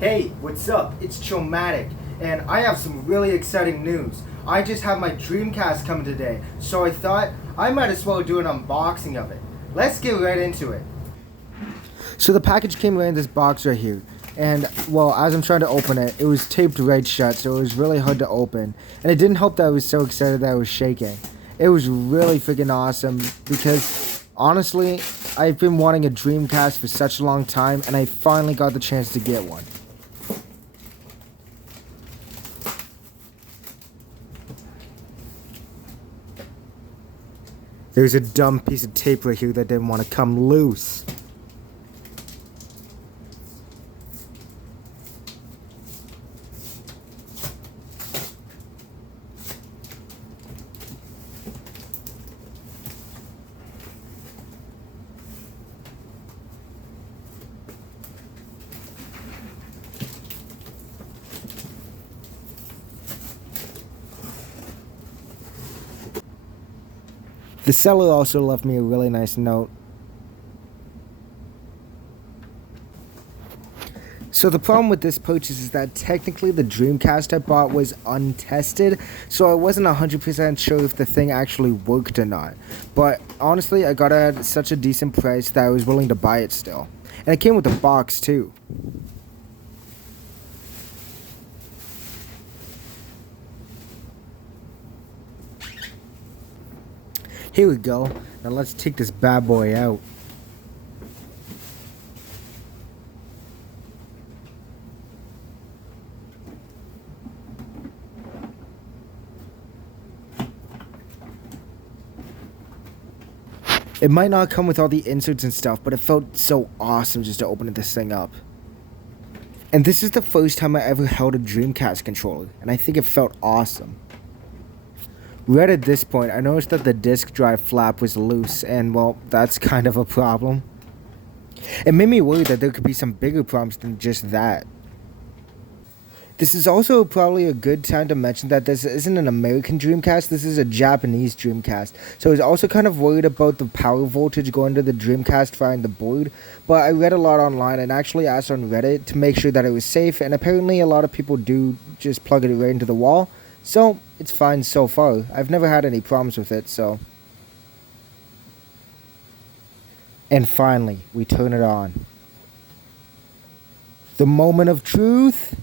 Hey, what's up? It's Chillmatic, and I have some really exciting news. I just have my Dreamcast coming today, so I thought I might as well do an unboxing of it. Let's get right into it. So the package came right in this box right here, and well, as I'm trying to open it, it was taped right shut, so it was really hard to open. And it didn't help that I was so excited that I was shaking. It was really freaking awesome because honestly, I've been wanting a Dreamcast for such a long time, and I finally got the chance to get one. There's a dumb piece of tape right here that didn't want to come loose. The seller also left me a really nice note. So the problem with this purchase is that technically the Dreamcast I bought was untested, so I wasn't 100% sure if the thing actually worked or not. But honestly, I got it at such a decent price that I was willing to buy it still. And it came with a box too. Here we go. Now let's take this bad boy out. It might not come with all the inserts and stuff, but it felt so awesome just to open this thing up. And this is the first time I ever held a Dreamcast controller, and I think it felt awesome. Right at this point, I noticed that the disk drive flap was loose, and well, that's kind of a problem. It made me worry that there could be some bigger problems than just that. This is also probably a good time to mention that this isn't an American Dreamcast, this is a Japanese Dreamcast. So I was also kind of worried about the power voltage going to the Dreamcast frying the board, but I read a lot online and actually asked on Reddit to make sure that it was safe, and apparently a lot of people do just plug it right into the wall, so it's fine so far. I've never had any problems with it, so. And finally, we turn it on. The moment of truth.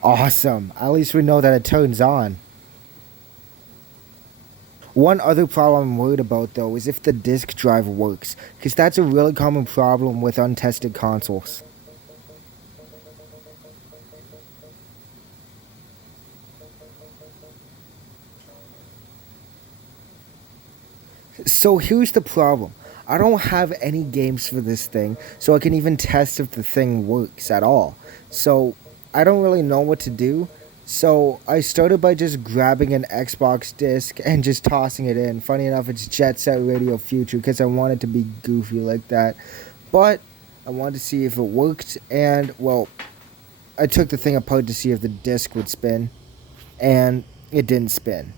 Awesome. At least we know that it turns on. One other problem I'm worried about though is if the disk drive works, because that's a really common problem with untested consoles. So here's the problem. I don't have any games for this thing, so I can even test if the thing works at all. So I don't really know what to do. So I started by just grabbing an Xbox disc and just tossing it in. Funny enough, it's Jet Set Radio Future because I wanted to be goofy like that. But I wanted to see if it worked, and well, I took the thing apart to see if the disc would spin, and it didn't spin.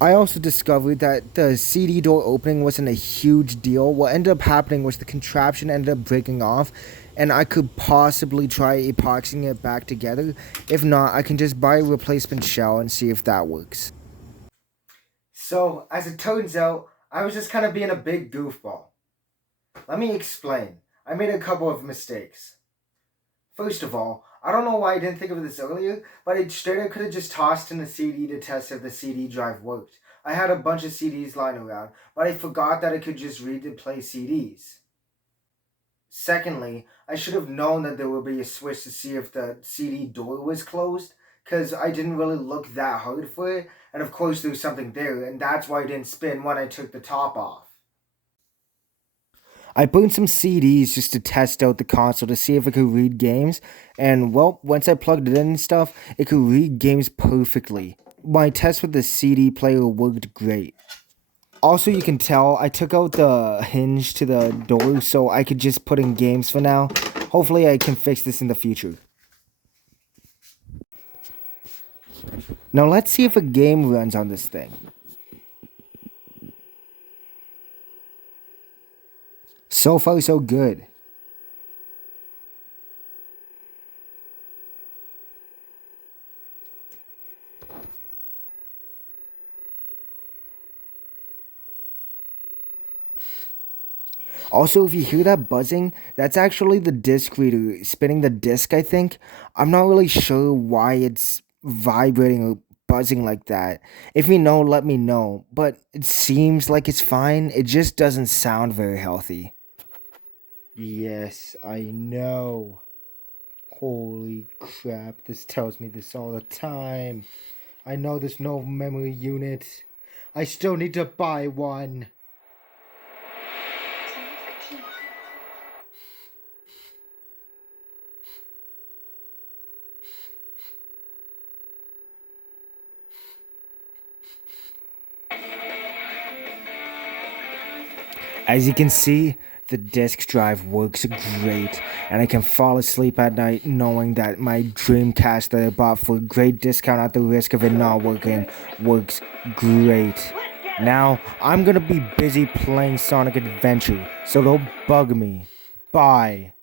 I also discovered that the CD door opening wasn't a huge deal. What ended up happening was the contraption ended up breaking off, and I could possibly try epoxying it back together. If not, I can just buy a replacement shell and see if that works. So, as it turns out, I was just kind of being a big goofball. Let me explain. I made a couple of mistakes. First of all, I don't know why I didn't think of this earlier, but I straight up could have just tossed in the CD to test if the CD drive worked. I had a bunch of CDs lying around, but I forgot that I could just read and play CDs. Secondly, I should have known that there would be a switch to see if the CD door was closed, because I didn't really look that hard for it, and of course there was something there, and that's why it didn't spin when I took the top off. I burned some CDs just to test out the console to see if it could read games, and well, once I plugged it in and stuff, it could read games perfectly. My test with the CD player worked great. Also, you can tell I took out the hinge to the door so I could just put in games for now. Hopefully I can fix this in the future. Now let's see if a game runs on this thing. So far, so good. Also, if you hear that buzzing, that's actually the disc reader spinning the disc, I think. I'm not really sure why it's vibrating or buzzing like that. If you know, let me know. But it seems like it's fine. It just doesn't sound very healthy. Yes, I know. Holy crap, this tells me this all the time. I know there's no memory unit. I still need to buy one. As you can see, the disk drive works great, and I can fall asleep at night knowing that my Dreamcast that I bought for a great discount at the risk of it not working works great. Now, I'm gonna be busy playing Sonic Adventure, so don't bug me. Bye.